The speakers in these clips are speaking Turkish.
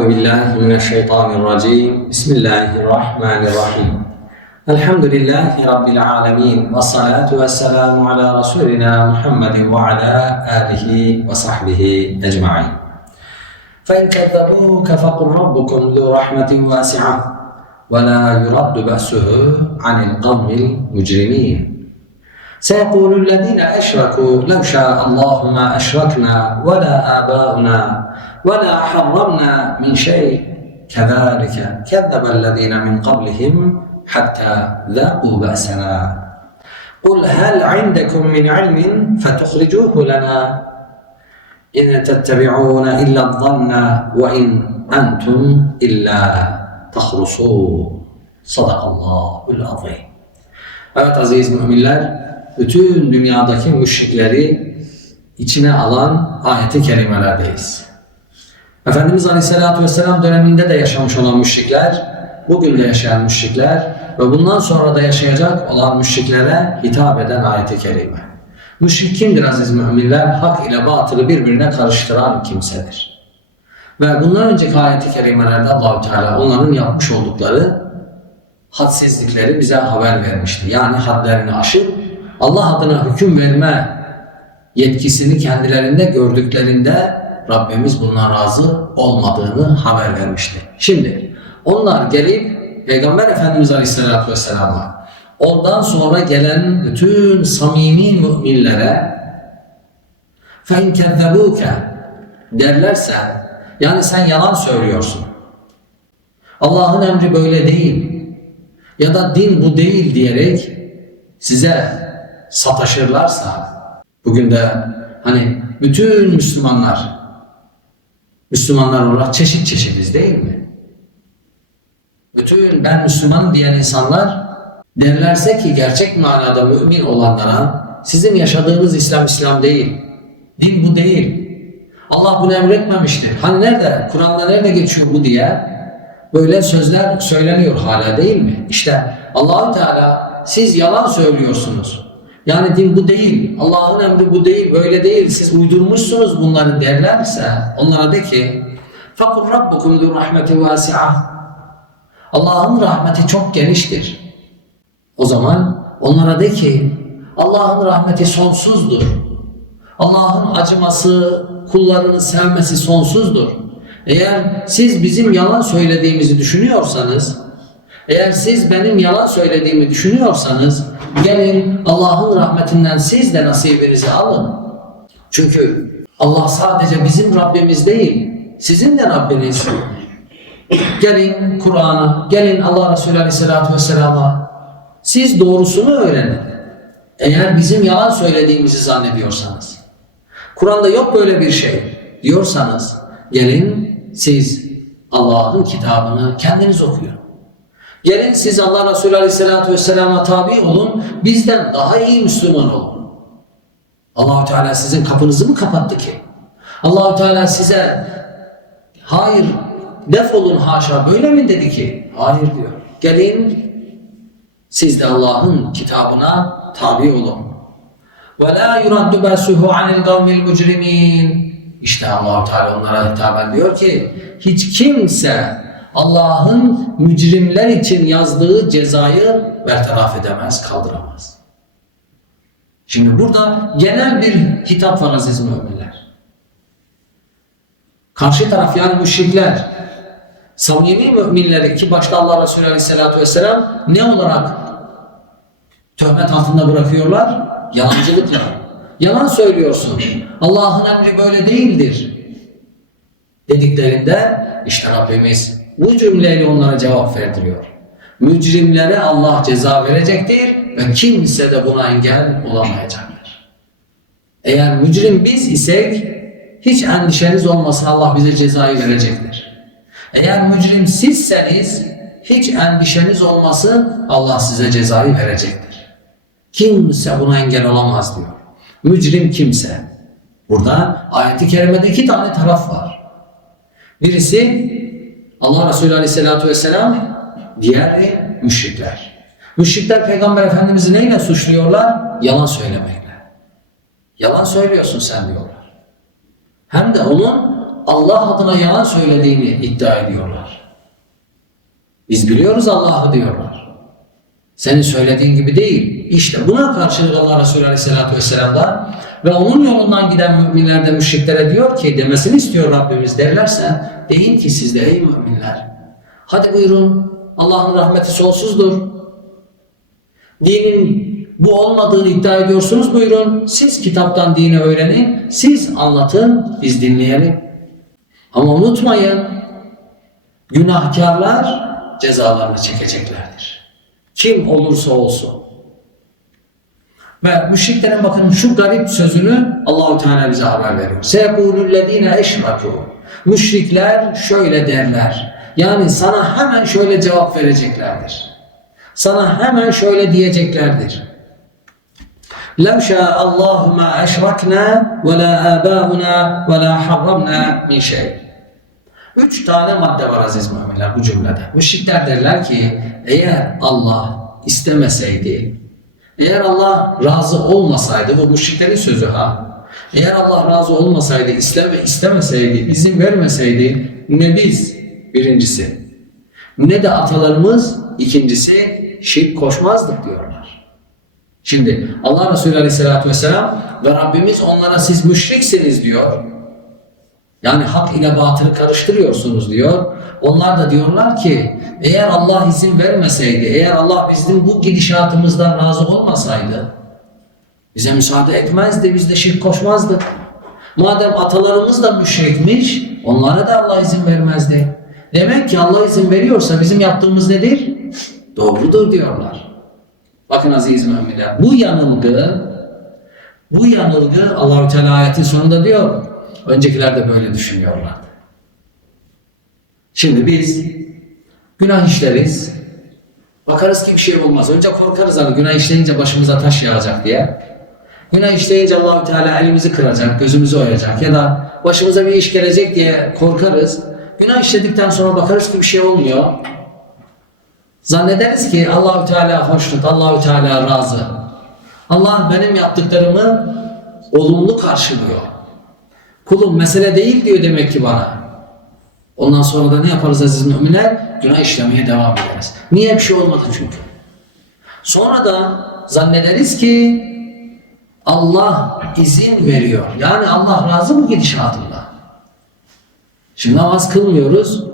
أعوذ بالله من الشيطان الرجيم. بسم الله الرحمن الرحيم. الحمد لله رب العالمين والصلاة والسلام على رسولنا محمد وعلى آله وصحبه أجمعين. فإن كذبوك فقل ربكم ذو رحمة واسعة ولا يرد بأسه عن القوم المجرمين. سيقول الذين أشركوا لو شاء الله ما أشركنا ولا آباؤنا ولا حرمنا من شيء. كذلك كذب الذين من قبلهم حتى ذاقوا بأسنا. قل هل عندكم من علم فتخرجوه لنا؟ إن تتبعون إلا الظن وإن أنتم إلا تخرصون. صدق الله العظيم. Evet aziz müminler, bütün dünyadaki müşrikleri içine alan ayeti kerimelerdeyiz. Efendimiz Aleyhisselatü Vesselam döneminde de yaşamış olan müşrikler, bugün de yaşayan müşrikler ve bundan sonra da yaşayacak olan müşriklere hitap eden ayeti kerime. Müşrik kimdir aziz müminler? Hak ile batılı birbirine karıştıran kimsedir. Ve bundan önceki ayeti kerimelerde Allahü Teala onların yapmış oldukları hadsizlikleri bize haber vermişti. Yani hadlerini aşıp Allah adına hüküm verme yetkisini kendilerinde gördüklerinde Rabbimiz bundan razı olmadığını haber vermişti. Şimdi onlar gelip Peygamber Efendimiz Aleyhisselatü Vesselam'a ondan sonra gelen bütün samimi müminlere فَاِنْ كَذَّبُوكَ derlerse yani sen yalan söylüyorsun. Allah'ın emri böyle değil ya da din bu değil diyerek size sataşırlarsa bugün de hani bütün Müslümanlar Müslümanlar olarak çeşit çeşitiz değil mi? Bütün ben Müslümanım diyen insanlar derlerse ki gerçek manada mümin olanlara sizin yaşadığınız İslam İslam değil. Din bu değil. Allah bunu emretmemiştir. Hani nerede? Kur'an'da nerede geçiyor bu diye böyle sözler söyleniyor hala değil mi? İşte Allahü Teala siz yalan söylüyorsunuz. Yani din bu değil. Allah'ın emri bu değil. Böyle değil. Siz uydurmuşsunuz bunları derlerse onlara de ki فَقُلْ رَبُّكُمْ ذُو رَحْمَةِ وَاسِعَةٍ Allah'ın rahmeti çok geniştir. O zaman onlara de ki Allah'ın rahmeti sonsuzdur. Allah'ın acıması, kullarını sevmesi sonsuzdur. Eğer siz bizim yalan söylediğimizi düşünüyorsanız, eğer siz benim yalan söylediğimi düşünüyorsanız, gelin Allah'ın rahmetinden siz de nasibinizi alın. Çünkü Allah sadece bizim Rabbimiz değil, sizin de Rabbiniz. Gelin Kur'an'a, gelin Allah Resulü Aleyhisselatü Vesselam'a. Siz doğrusunu öğrenin. Eğer bizim yalan söylediğimizi zannediyorsanız. Kur'an'da yok böyle bir şey diyorsanız gelin siz Allah'ın kitabını kendiniz okuyun. Gelin siz Allah Resulü Aleyhisselatü Vesselam'a tabi olun, bizden daha iyi Müslüman olun. Allahu Teala sizin kapınızı mı kapattı ki? Allahu Teala size hayır defolun haşa böyle mi dedi ki? Hayır diyor. Gelin siz de Allah'ın kitabına tabi olun. وَلَا يُرَدُّ بَسُهُ عَنِ الْقَوْمِ الْمُجْرِمِينَ İşte allah Teala onlara hitaben diyor ki hiç kimse Allah'ın mücrimler için yazdığı cezayı bertaraf edemez, kaldıramaz. Şimdi burada genel bir hitap var aziz müminler. Karşı taraf yani müşrikler samimi müminleri ki başta Allah Resulü Aleyhisselatü Vesselam ne olarak töhmet altında bırakıyorlar? Yalancılıkla. Yalan söylüyorsun. Allah'ın emri böyle değildir. Dediklerinde işte Rabbimiz bu cümleyle onlara cevap verdiriyor. Mücrimlere Allah ceza verecektir ve kimse de buna engel olamayacaktır. Eğer mücrim biz isek hiç endişeniz olmasın Allah bize cezayı verecektir. Eğer mücrim sizseniz hiç endişeniz olmasın Allah size cezayı verecektir. Kimse buna engel olamaz diyor. Mücrim kimse. Burada ayeti kerimede iki tane taraf var. Birisi Allah Resulü Aleyhisselatü Vesselam, diğeri müşrikler. Müşrikler Peygamber Efendimiz'i neyle suçluyorlar? Yalan söylemekle. Yalan söylüyorsun sen diyorlar. Hem de onun Allah adına yalan söylediğini iddia ediyorlar. Biz biliyoruz Allah'ı diyorlar. Senin söylediğin gibi değil. İşte buna karşılık Allah Resulü Aleyhisselatü Vesselam'da ve onun yolundan giden müminler de müşriklere diyor ki demesini istiyor Rabbimiz derlerse deyin ki siz de ey müminler hadi buyurun Allah'ın rahmeti sonsuzdur. Dinin bu olmadığını iddia ediyorsunuz buyurun. Siz kitaptan dini öğrenin. Siz anlatın. Biz dinleyelim. Ama unutmayın. Günahkarlar cezalarını çekeceklerdir. Kim olursa olsun. Ve müşriklerin bakın şu garip sözünü Allahu Teala bize haber veriyor. Sekulüllezine eşraku. Müşrikler şöyle derler. Yani sana hemen şöyle cevap vereceklerdir. Sana hemen şöyle diyeceklerdir. لَوْ شَاءَ اللّٰهُ مَا اَشْرَكْنَا وَلَا آبَاؤُنَا وَلَا حَرَّمْنَا مِنْ شَيْءٍ Üç tane madde var aziz müminler bu cümlede. Müşrikler derler ki eğer Allah istemeseydi, eğer Allah razı olmasaydı, bu müşriklerin sözü ha, eğer Allah razı olmasaydı, isteme, istemeseydi, izin vermeseydi ne biz birincisi, ne de atalarımız ikincisi şirk koşmazdık diyorlar. Şimdi Allah Resulü Aleyhisselatü Vesselam ve Rabbimiz onlara siz müşriksiniz diyor. Yani hak ile batılı karıştırıyorsunuz diyor. Onlar da diyorlar ki eğer Allah izin vermeseydi, eğer Allah bizim bu gidişatımızdan razı olmasaydı bize müsaade etmezdi, biz de şirk koşmazdık. Madem atalarımız da müşrikmiş, onlara da Allah izin vermezdi. Demek ki Allah izin veriyorsa bizim yaptığımız nedir? Doğrudur diyorlar. Bakın aziz müminler, bu yanılgı, bu yanılgı Allahü Teala ayetin sonunda diyor, öncekiler de böyle düşünüyorlardı. Şimdi biz günah işleriz, bakarız ki bir şey olmaz. Önce korkarız hani günah işleyince başımıza taş yağacak diye. Günah işleyince Allahü Teala elimizi kıracak, gözümüzü oyacak ya da başımıza bir iş gelecek diye korkarız. Günah işledikten sonra bakarız ki bir şey olmuyor. Zannederiz ki Allahü Teala hoşnut, Allahü Teala razı. Allah benim yaptıklarımı olumlu karşılıyor. Kulum mesele değil diyor demek ki bana. Ondan sonra da ne yaparız aziz müminler? Günah işlemeye devam ederiz. Niye bir şey olmadı çünkü? Sonra da zannederiz ki Allah izin veriyor. Yani Allah razı mı gidişatında? Şimdi namaz kılmıyoruz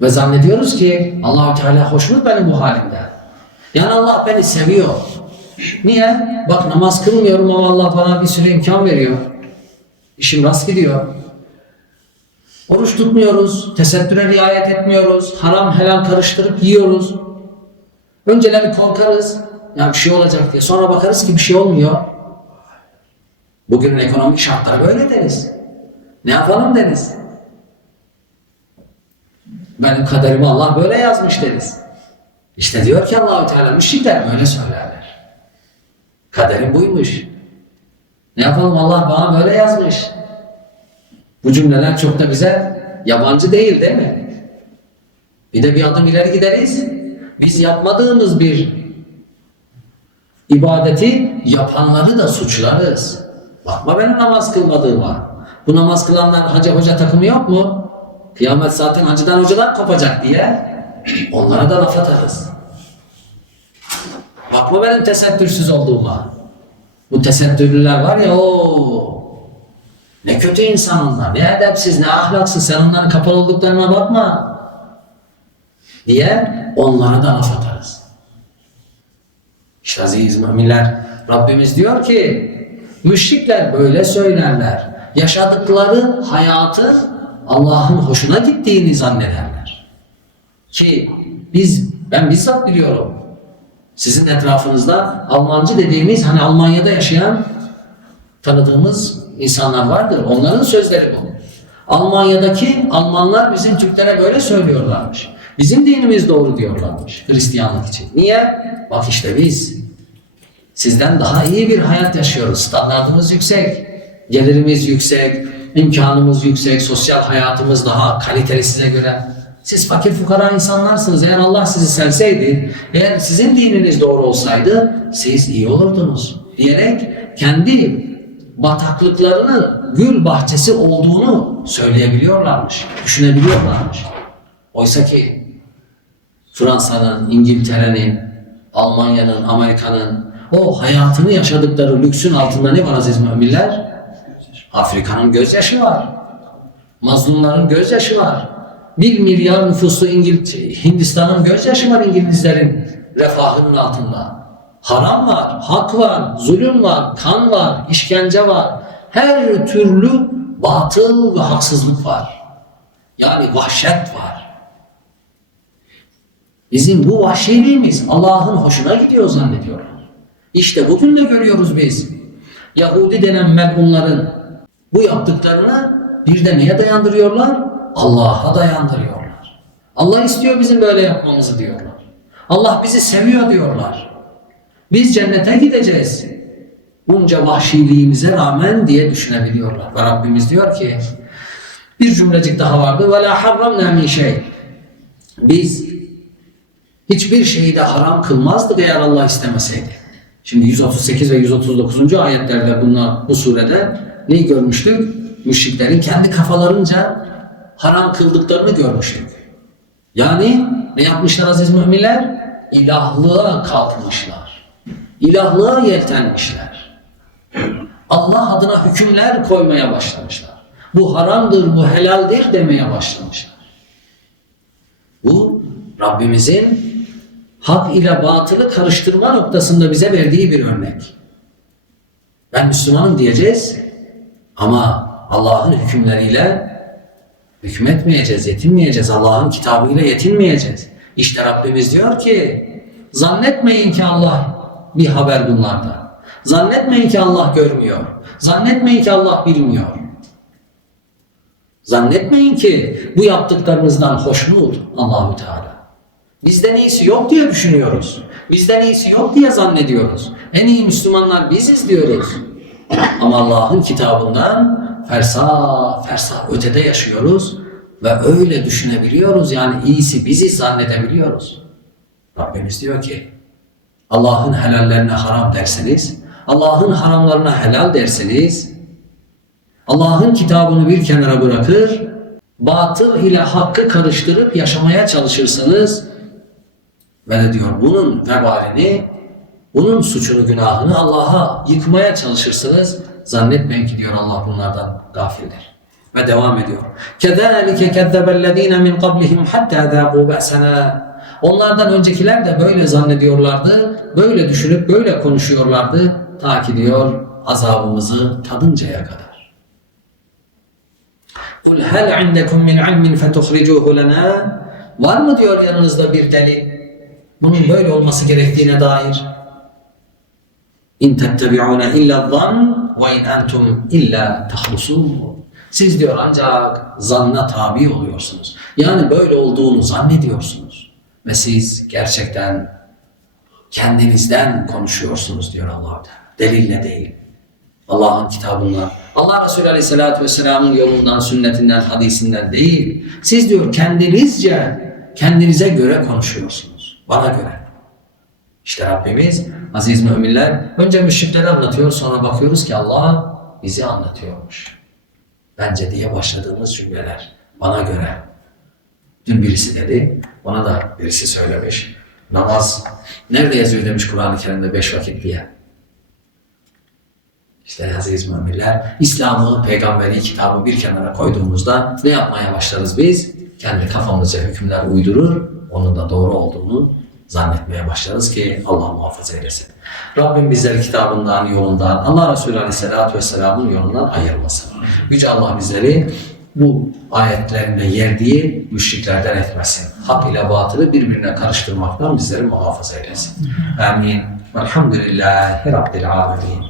ve zannediyoruz ki Allahü Teala hoşnut benim bu halimden. Yani Allah beni seviyor. Niye? Bak namaz kılmıyorum ama Allah bana bir sürü imkan veriyor. İşim rast gidiyor. Oruç tutmuyoruz, tesettüre riayet etmiyoruz, haram helal karıştırıp yiyoruz. Önceleri korkarız, ya bir şey olacak diye. Sonra bakarız ki bir şey olmuyor. Bugünün ekonomik şartları böyle deriz. Ne yapalım deriz. Benim kaderimi Allah böyle yazmış deriz. İşte diyor ki Allahü Teala müşrikler böyle söylerler. Kaderim buymuş. Ne yapalım Allah bana böyle yazmış. Bu cümleler çok da bize yabancı değil değil mi? Bir de bir adım ileri gideriz. Biz yapmadığımız bir ibadeti yapanları da suçlarız. Bakma benim namaz kılmadığıma. Bu namaz kılanlar hacı hoca takımı yok mu? Kıyamet zaten hacıdan hocadan kopacak diye onlara da laf atarız. Bakma benim tesettürsüz olduğuma. Bu tesettürlüler var ya o ne kötü insan onlar, ne edepsiz, ne ahlaksız, sen onların kapalı olduklarına bakma diye onlara da laf atarız. İşte aziz müminler, Rabbimiz diyor ki, müşrikler böyle söylerler. Yaşadıkları hayatı Allah'ın hoşuna gittiğini zannederler. Ki biz, ben bizzat biliyorum. Sizin etrafınızda Almancı dediğimiz, hani Almanya'da yaşayan tanıdığımız insanlar vardır. Onların sözleri bu. Almanya'daki Almanlar bizim Türklere böyle söylüyorlarmış. Bizim dinimiz doğru diyorlarmış Hristiyanlık için. Niye? Bak işte biz sizden daha iyi bir hayat yaşıyoruz. Standartımız yüksek, gelirimiz yüksek, imkanımız yüksek, sosyal hayatımız daha kaliteli size göre. Siz fakir fukara insanlarsınız. Eğer Allah sizi sevseydi, eğer sizin dininiz doğru olsaydı siz iyi olurdunuz. Diyerek kendi bataklıklarının gül bahçesi olduğunu söyleyebiliyorlarmış, düşünebiliyorlarmış. Oysa ki Fransa'nın, İngiltere'nin, Almanya'nın, Amerika'nın o hayatını yaşadıkları lüksün altında ne var aziz müminler? Afrika'nın gözyaşı var. Mazlumların gözyaşı var. Bir milyar nüfuslu İngil Hindistan'ın gözyaşı var İngilizlerin refahının altında. Haram var, hak var, zulüm var, kan var, işkence var. Her türlü batıl ve haksızlık var. Yani vahşet var. Bizim bu vahşiliğimiz Allah'ın hoşuna gidiyor zannediyorlar. İşte bugün de görüyoruz biz. Yahudi denen melunların bu yaptıklarını bir de neye dayandırıyorlar? Allah'a dayandırıyorlar. Allah istiyor bizim böyle yapmamızı diyorlar. Allah bizi seviyor diyorlar. Biz cennete gideceğiz. Bunca vahşiliğimize rağmen diye düşünebiliyorlar. Ve Rabbimiz diyor ki bir cümlecik daha vardı. Ve la harramna min şey. Biz hiçbir şeyi de haram kılmazdık eğer Allah istemeseydi. Şimdi 138 ve 139. ayetlerde bunlar bu surede neyi görmüştük? Müşriklerin kendi kafalarınca haram kıldıklarını görmüştük. Yani ne yapmışlar aziz müminler? İlahlığa kalkmışlar. İlahlığa yeltenmişler. Allah adına hükümler koymaya başlamışlar. Bu haramdır, bu helaldir demeye başlamışlar. Bu Rabbimizin hak ile batılı karıştırma noktasında bize verdiği bir örnek. Ben Müslümanım diyeceğiz ama Allah'ın hükümleriyle hükmetmeyeceğiz, yetinmeyeceğiz. Allah'ın kitabıyla yetinmeyeceğiz. İşte Rabbimiz diyor ki zannetmeyin ki Allah bir haber bunlarda. Zannetmeyin ki Allah görmüyor. Zannetmeyin ki Allah bilmiyor. Zannetmeyin ki bu yaptıklarınızdan hoşnut Allahü Teala. Bizden iyisi yok diye düşünüyoruz. Bizden iyisi yok diye zannediyoruz. En iyi Müslümanlar biziz diyoruz. Ama Allah'ın kitabından fersa fersa ötede yaşıyoruz ve öyle düşünebiliyoruz. Yani iyisi biziz zannedebiliyoruz. Rabbimiz diyor ki Allah'ın helallerine haram derseniz, Allah'ın haramlarına helal derseniz, Allah'ın kitabını bir kenara bırakır, batıl ile hakkı karıştırıp yaşamaya çalışırsanız ve de diyor bunun vebalini, bunun suçunu, günahını Allah'a yıkmaya çalışırsınız. Zannetmeyin ki diyor Allah bunlardan gafildir. Ve devam ediyor. كَذَٰلِكَ كَذَّبَ الَّذ۪ينَ مِنْ قَبْلِهِمْ حَتَّى ذَاقُوا بَأْسَنَا Onlardan öncekiler de böyle zannediyorlardı, böyle düşünüp böyle konuşuyorlardı. Ta ki diyor azabımızı tadıncaya kadar. قُلْ هَلْ عِنْدَكُمْ مِنْ عِلْمٍ فَتُخْرِجُوهُ لَنَا Var mı diyor yanınızda bir delil? Bunun böyle olması gerektiğine dair. İn tettebi'une illa zan ve in entum illa tahrusun. Siz diyor ancak zanna tabi oluyorsunuz. Yani böyle olduğunu zannediyorsunuz. Ve siz gerçekten kendinizden konuşuyorsunuz diyor allah Teala. Delille değil. Allah'ın kitabından, Allah Resulü Aleyhisselatü Vesselam'ın yolundan, sünnetinden, hadisinden değil. Siz diyor kendinizce, kendinize göre konuşuyorsunuz. Bana göre. İşte Rabbimiz aziz müminler önce müşrikleri anlatıyor sonra bakıyoruz ki Allah bizi anlatıyormuş. Bence diye başladığımız cümleler bana göre. Dün birisi dedi, bana da birisi söylemiş. Namaz nerede yazıyor demiş Kur'an-ı Kerim'de beş vakit diye. İşte aziz müminler, İslam'ı, peygamberi, kitabı bir kenara koyduğumuzda ne yapmaya başlarız biz? Kendi kafamızca hükümler uydurur, onun da doğru olduğunu zannetmeye başlarız ki Allah muhafaza eylesin. Rabbim bizleri kitabından, yolundan, Allah Resulü Aleyhisselatü Vesselam'ın yolundan ayırmasın. Yüce Allah bizleri bu ayetlerinde yerdiği müşriklerden etmesin. Hak ile batılı birbirine karıştırmaktan bizleri muhafaza eylesin. Amin. Velhamdülillahi Rabbil alemin.